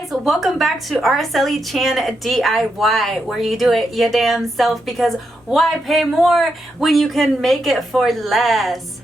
guys, welcome back to Araceli Chan DIY, where you do it your damn self, because why pay more when you can make it for less?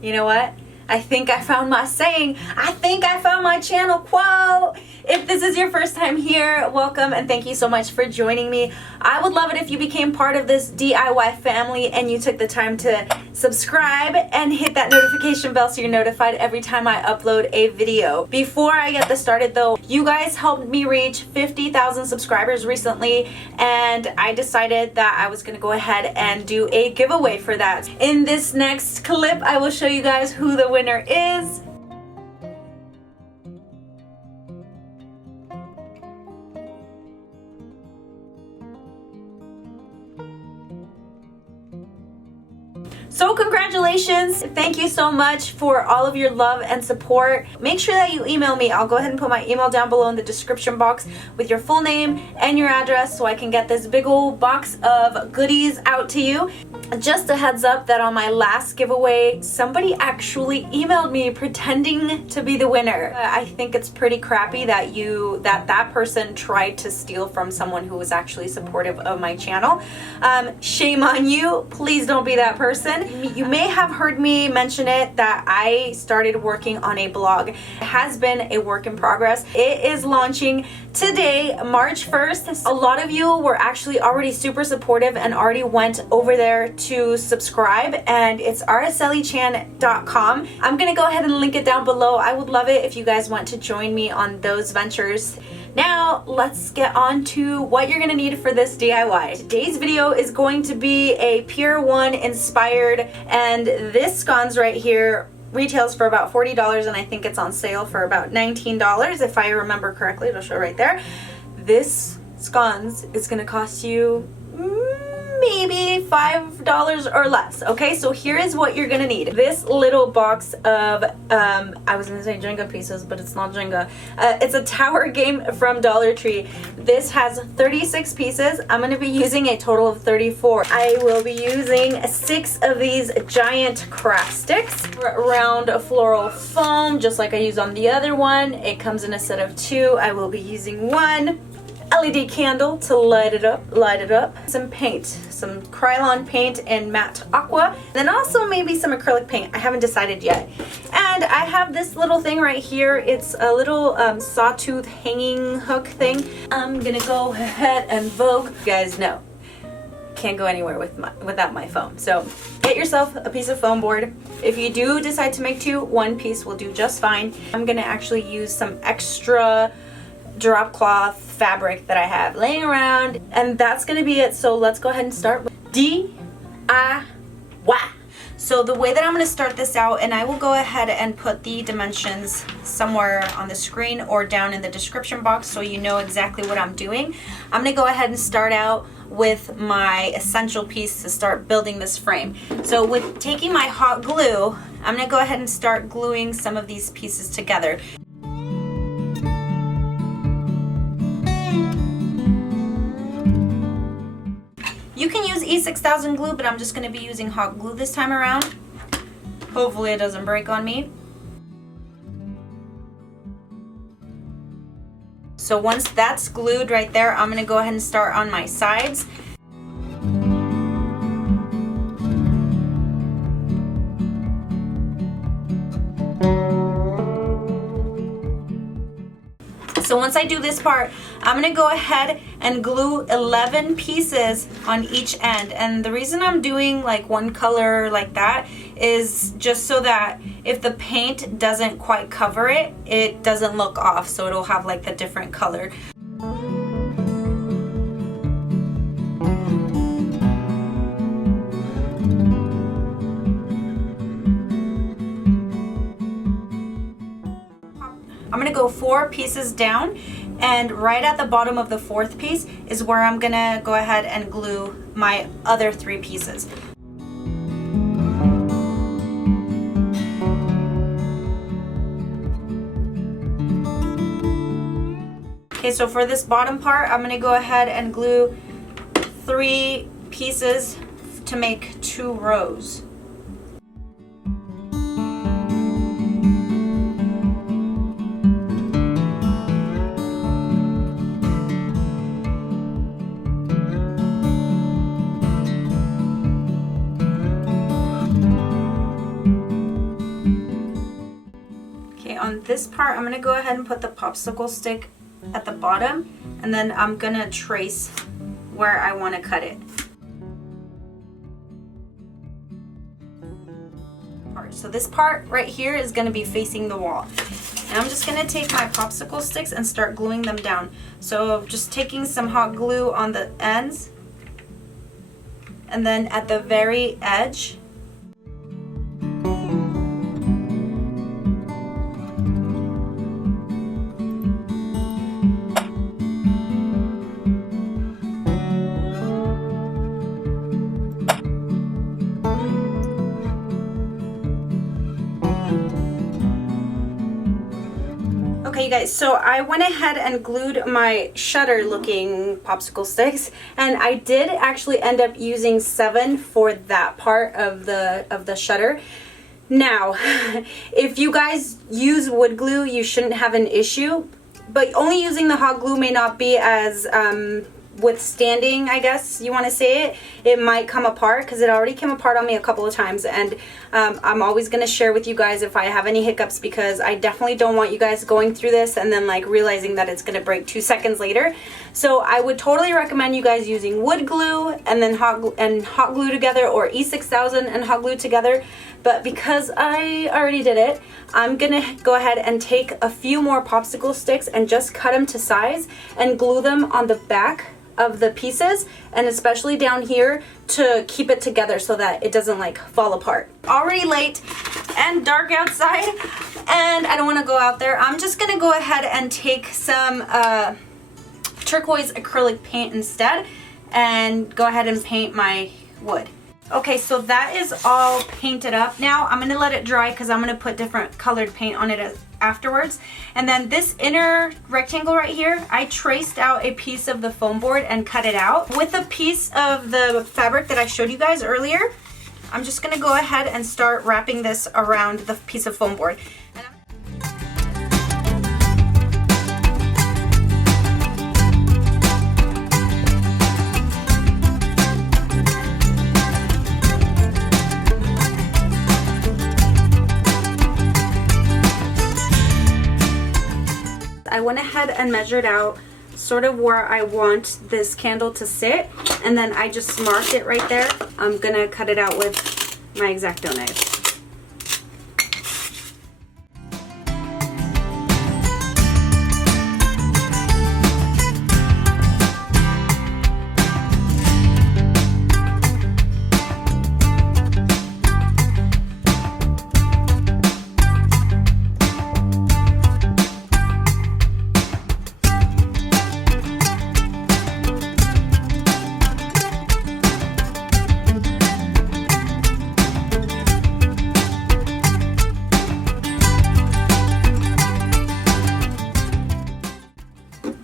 You know what? I think I found my saying. I think I found my channel quote. If this is your first time here, welcome and thank you so much for joining me. I would love it if you became part of this DIY family and you took the time to subscribe and hit that notification bell so you're notified every time I upload a video. Before I get this started though, you guys helped me reach 50,000 subscribers recently, and I decided that I was going to go ahead and do a giveaway for that. In this next clip, I will show you guys who the winner is. So congratulations! Thank you so much for all of your love and support. Make sure that you email me. I'll go ahead and put my email down below in the description box with your full name and your address so I can get this big old box of goodies out to you. Just a heads up that on my last giveaway, somebody actually emailed me pretending to be the winner. I think it's pretty crappy that that person tried to steal from someone who was actually supportive of my channel. Shame on you. Please don't be that person. You may have heard me mention it that I started working on a blog. It has been a work in progress. It is launching today, March 1st. A lot of you were actually already super supportive and already went over there to subscribe, and it's aracelichan.com. I'm gonna go ahead and link it down below. I would love it if you guys want to join me on those ventures. Now, let's get on to what you're gonna need for this DIY. Today's video is going to be a PIER1 inspired, and this sconce right here retails for about $40, and I think it's on sale for about $19 if I remember correctly. It'll show right there. This sconce is gonna cost you maybe $5 or less. Okay, so here is what you're gonna need. This little box of I was gonna say Jenga pieces, but it's not Jenga. It's a tower game from Dollar Tree. This has 36 pieces. I'm gonna be using a total of 34. I will be using 6 of these giant craft sticks, round floral foam, just like I use on the other one. It comes in a set of 2. I will be using 1 LED candle to light it up, some paint, some Krylon paint in matte aqua, then also maybe some acrylic paint. I haven't decided yet. And I have this little thing right here. It's a little sawtooth hanging hook thing. I'm gonna go ahead and Vogue. You guys know, can't go anywhere without my foam. So get yourself a piece of foam board. If you do decide to make 2, 1 piece will do just fine. I'm gonna actually use some extra drop cloth fabric that I have laying around, and that's gonna be it. So let's go ahead and start with DIY. So the way that I'm gonna start this out, and I will go ahead and put the dimensions somewhere on the screen or down in the description box so you know exactly what I'm doing. I'm gonna go ahead and start out with my essential piece to start building this frame. So with taking my hot glue, I'm gonna go ahead and start gluing some of these pieces together. You can use E6000 glue, but I'm just going to be using hot glue this time around. Hopefully it doesn't break on me. So once that's glued right there, I'm going to go ahead and start on my sides. So once I do this part, I'm going to go ahead and glue 11 pieces on each end. And the reason I'm doing like one color like that is just so that if the paint doesn't quite cover it, it doesn't look off. So it'll have like the different color. I'm going to go 4 pieces down, and right at the bottom of the 4th piece is where I'm going to go ahead and glue my other 3 pieces. Okay, so for this bottom part, I'm going to go ahead and glue 3 pieces to make 2 rows. this part, I'm gonna go ahead and put the popsicle stick at the bottom, and then I'm gonna trace where I want to cut it. So this part right here is gonna be facing the wall. And I'm just gonna take my popsicle sticks and start gluing them down. So just taking some hot glue on the ends, and then at the very edge, okay, you guys, so I went ahead and glued my shutter looking popsicle sticks, and I did actually end up using 7 for that part of the shutter. Now, if you guys use wood glue, you shouldn't have an issue, but only using the hot glue may not be as withstanding, I guess you want to say it. It might come apart, because it already came apart on me a couple of times, and I'm always going to share with you guys if I have any hiccups, because I definitely don't want you guys going through this and then like realizing that it's going to break 2 seconds later. So I would totally recommend you guys using wood glue and then hot glue together, or E6000 and hot glue together. But because I already did it, I'm gonna go ahead and take a few more popsicle sticks and just cut them to size and glue them on the back of the pieces, and especially down here, to keep it together so that it doesn't like fall apart. Already late and dark outside, and I don't want to go out there. I'm just gonna go ahead and take some turquoise acrylic paint instead and go ahead and paint my wood. Okay, so that is all painted up. Now I'm gonna let it dry, because I'm gonna put different colored paint on it afterwards. And then this inner rectangle right here, I traced out a piece of the foam board and cut it out. With a piece of the fabric that I showed you guys earlier, I'm just gonna go ahead and start wrapping this around the piece of foam board. I went ahead and measured out sort of where I want this candle to sit, and then I just marked it right there. I'm gonna cut it out with my X-Acto knife.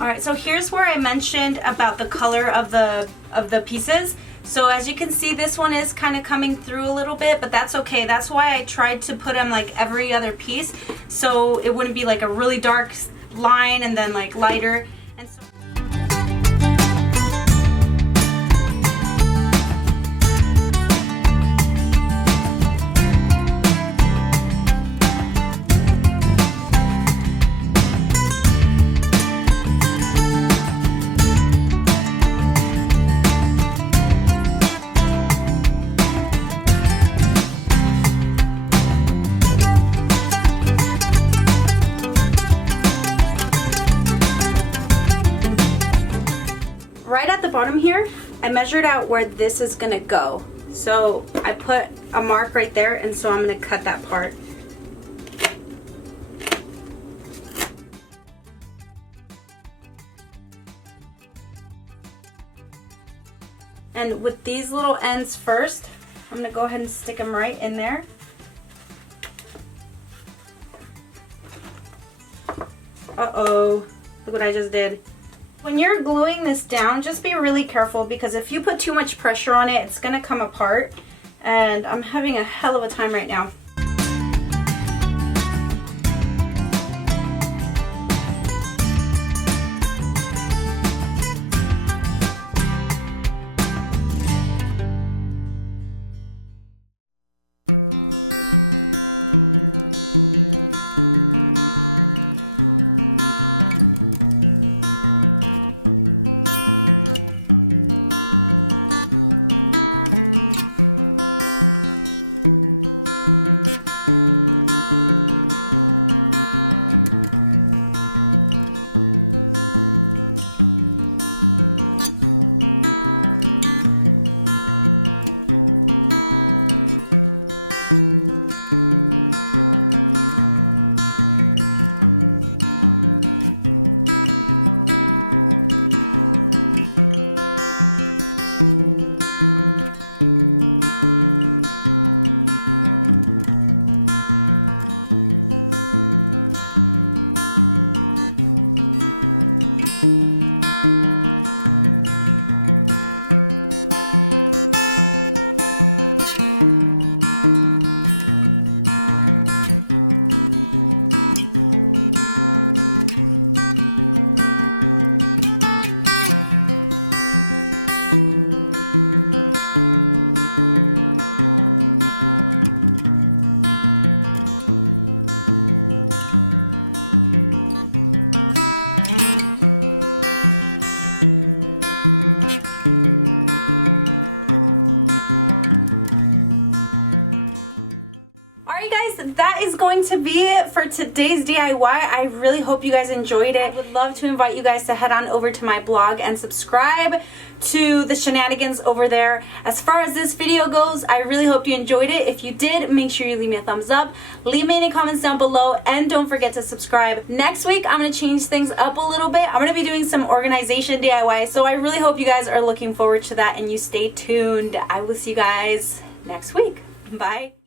Alright, so here's where I mentioned about the color of the pieces. So as you can see, this one is kind of coming through a little bit, but that's okay. That's why I tried to put them like every other piece, so it wouldn't be like a really dark line and then like lighter. And so right at the bottom here, I measured out where this is gonna go. So I put a mark right there, and so I'm gonna cut that part. And with these little ends first, I'm gonna go ahead and stick them right in there. Uh-oh, look what I just did. When you're gluing this down, just be really careful, because if you put too much pressure on it, it's gonna come apart, and I'm having a hell of a time right now. That is going to be it for today's DIY. I really hope you guys enjoyed it. I would love to invite you guys to head on over to my blog and subscribe to the shenanigans over there. As far as this video goes, I really hope you enjoyed it. If you did, make sure you leave me a thumbs up, leave me any comments down below, and don't forget to subscribe. Next week, I'm going to change things up a little bit. I'm going to be doing some organization DIY, so I really hope you guys are looking forward to that and you stay tuned. I will see you guys next week. Bye.